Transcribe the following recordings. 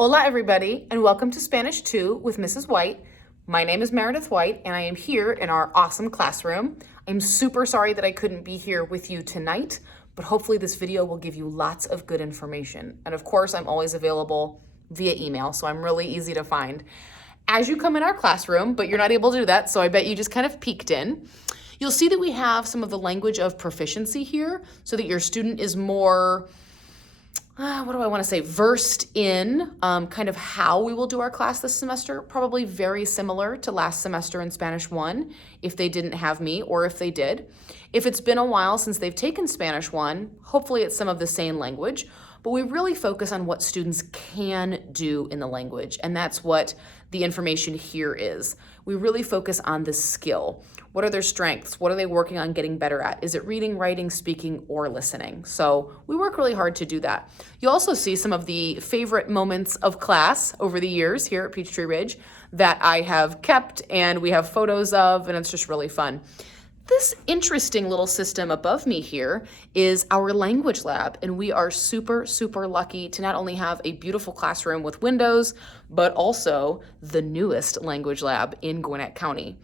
Hola everybody, and welcome to Spanish 2 with Mrs. White. My name is Meredith White, and I am here in our awesome classroom. I'm super sorry that I couldn't be here with you tonight, but hopefully this video will give you lots of good information. And of course, I'm always available via email, so I'm really easy to find. As you come in our classroom, but you're not able to do that, so I bet you just kind of peeked in, you'll see that we have some of the language of proficiency here so that your student is more versed in kind of how we will do our class this semester, probably very similar to last semester in Spanish 1, if they didn't have me or if they did. If it's been a while since they've taken Spanish 1, hopefully it's some of the same language, but we really focus on what students can do in the language, and that's what the information here is. We really focus on the skill. What are their strengths? What are they working on getting better at? Is it reading, writing, speaking, or listening? So we work really hard to do that. You'll also see some of the favorite moments of class over the years here at Peachtree Ridge that I have kept and we have photos of, and it's just really fun. This interesting little system above me here is our language lab, and we are super, super lucky to not only have a beautiful classroom with windows, but also the newest language lab in Gwinnett County.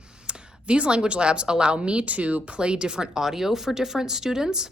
These language labs allow me to play different audio for different students,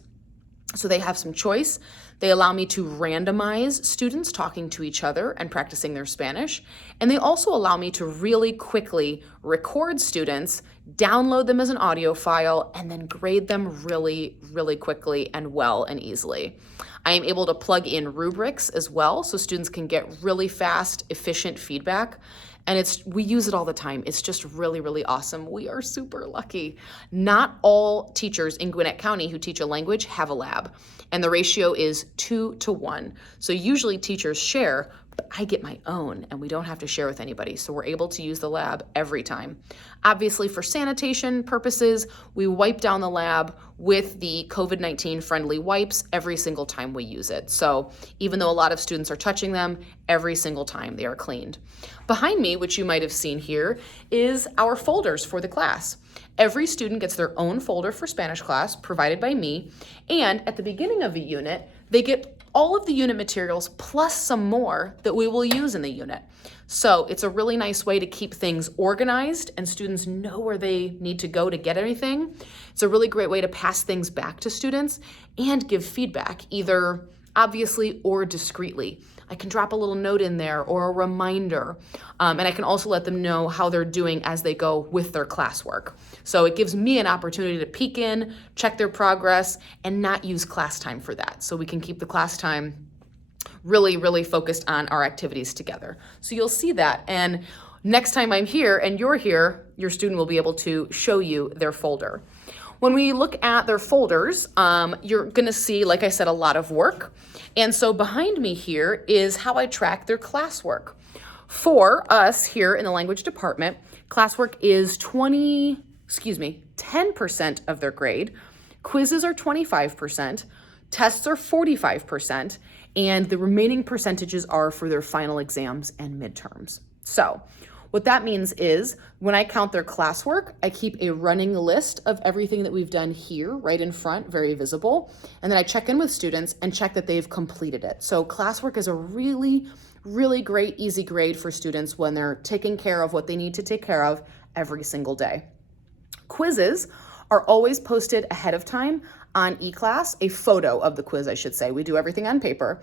so they have some choice. They allow me to randomize students talking to each other and practicing their Spanish. And they also allow me to really quickly record students, download them as an audio file, and then grade them really, really quickly and well and easily. I am able to plug in rubrics as well, so students can get really fast, efficient feedback. And we use it all the time. It's just really, really awesome. We are super lucky. Not all teachers in Gwinnett County who teach a language have a lab, and the ratio is 2-to-1. So usually teachers share, but I get my own, and we don't have to share with anybody. So we're able to use the lab every time. Obviously, for sanitation purposes, we wipe down the lab with the COVID-19 friendly wipes every single time we use it. So even though a lot of students are touching them, every single time they are cleaned. Behind me, which you might have seen here, is our folders for the class. Every student gets their own folder for Spanish class provided by me, and at the beginning of a unit, they get all of the unit materials plus some more that we will use in the unit. So it's a really nice way to keep things organized and students know where they need to go to get anything. It's a really great way to pass things back to students and give feedback, either obviously or discreetly. I can drop a little note in there or a reminder, and I can also let them know how they're doing as they go with their classwork. So it gives me an opportunity to peek in, check their progress, and not use class time for that. So we can keep the class time really, really focused on our activities together. So you'll see that, and next time I'm here and you're here, your student will be able to show you their folder. When we look at their folders, you're gonna see, like I said, a lot of work. And so behind me here is how I track their classwork. For us here in the language department, classwork is 10% of their grade. Quizzes are 25%, tests are 45%, and the remaining percentages are for their final exams and midterms. So what that means is when I count their classwork, I keep a running list of everything that we've done here right in front, very visible. And then I check in with students and check that they've completed it. So classwork is a really, really great, easy grade for students when they're taking care of what they need to take care of every single day. Quizzes are always posted ahead of time on eClass, a photo of the quiz, I should say. We do everything on paper.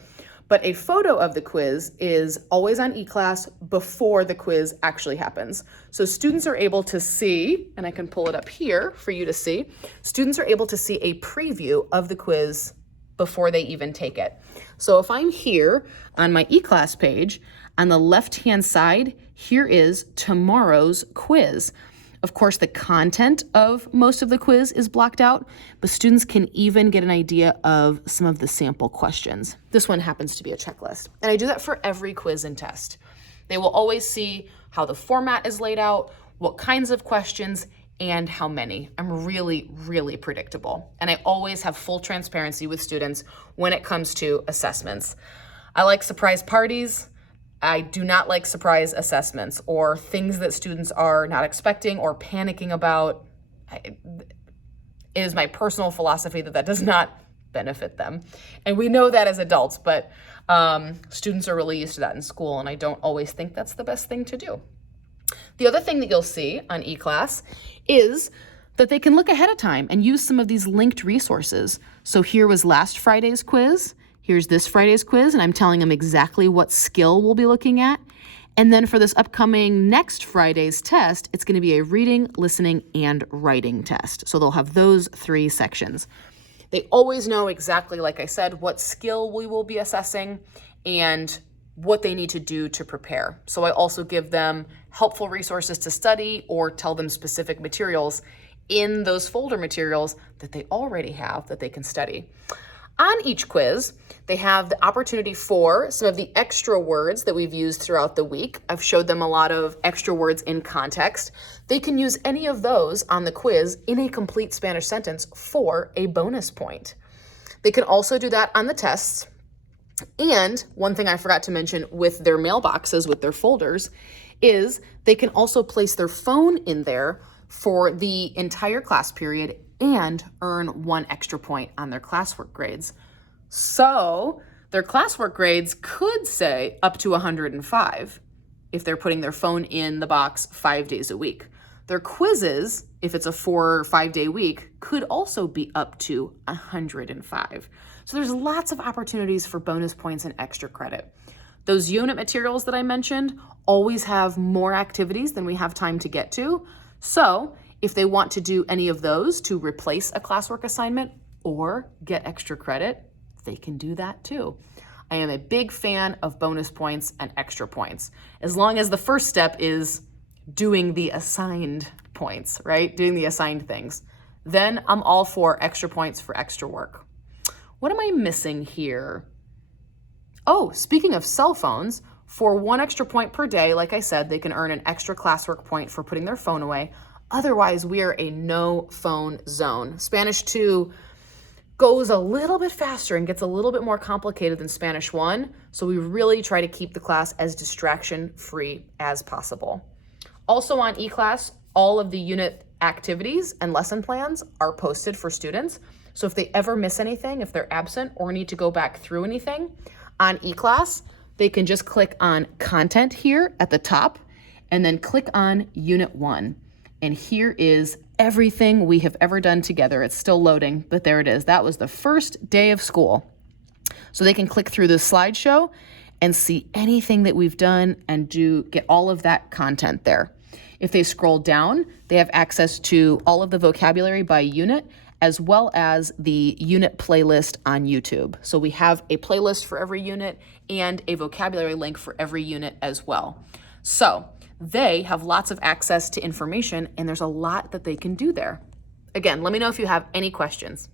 But a photo of the quiz is always on eClass before the quiz actually happens. So students are able to see, and I can pull it up here for you to see, students are able to see a preview of the quiz before they even take it. So if I'm here on my eClass page, on the left-hand side, here is tomorrow's quiz. Of course, the content of most of the quiz is blocked out, but students can even get an idea of some of the sample questions. This one happens to be a checklist, and I do that for every quiz and test. They will always see how the format is laid out, what kinds of questions, and how many. I'm really, really predictable, and I always have full transparency with students when it comes to assessments. I like surprise parties. I do not like surprise assessments or things that students are not expecting or panicking about. It is my personal philosophy that does not benefit them. And we know that as adults, but Students are really used to that in school, and I don't always think that's the best thing to do. The other thing that you'll see on eClass is that they can look ahead of time and use some of these linked resources. So here was last Friday's quiz. Here's this Friday's quiz, and I'm telling them exactly what skill we'll be looking at. And then for this upcoming next Friday's test, it's going to be a reading, listening, and writing test. So they'll have those 3 sections. They always know exactly, like I said, what skill we will be assessing and what they need to do to prepare. So I also give them helpful resources to study or tell them specific materials in those folder materials that they already have that they can study. On each quiz, they have the opportunity for some of the extra words that we've used throughout the week. I've showed them a lot of extra words in context. They can use any of those on the quiz in a complete Spanish sentence for a bonus point. They can also do that on the tests. And one thing I forgot to mention with their mailboxes, with their folders, is they can also place their phone in there for the entire class period and earn 1 extra point on their classwork grades. So their classwork grades could say up to 105 if they're putting their phone in the box 5 days a week. Their quizzes, if it's a 4 or 5 day week, could also be up to 105. So there's lots of opportunities for bonus points and extra credit. Those unit materials that I mentioned always have more activities than we have time to get to. So if they want to do any of those to replace a classwork assignment or get extra credit, they can do that too. I am a big fan of bonus points and extra points, as long as the first step is doing the assigned points, right? Doing the assigned things. Then I'm all for extra points for extra work. What am I missing here? Oh, speaking of cell phones, for 1 extra point per day, like I said, they can earn an extra classwork point for putting their phone away. Otherwise, we are a no phone zone. Spanish 2 goes a little bit faster and gets a little bit more complicated than Spanish 1, so we really try to keep the class as distraction-free as possible. Also on eClass, all of the unit activities and lesson plans are posted for students. So if they ever miss anything, if they're absent or need to go back through anything on eClass, they can just click on Content here at the top and then click on Unit 1. And here is everything we have ever done together. It's still loading, but there it is. That was the first day of school. So they can click through the slideshow and see anything that we've done and get all of that content there. If they scroll down, they have access to all of the vocabulary by unit, as well as the unit playlist on YouTube. So we have a playlist for every unit and a vocabulary link for every unit as well. So they have lots of access to information, and there's a lot that they can do there. Again, let me know if you have any questions.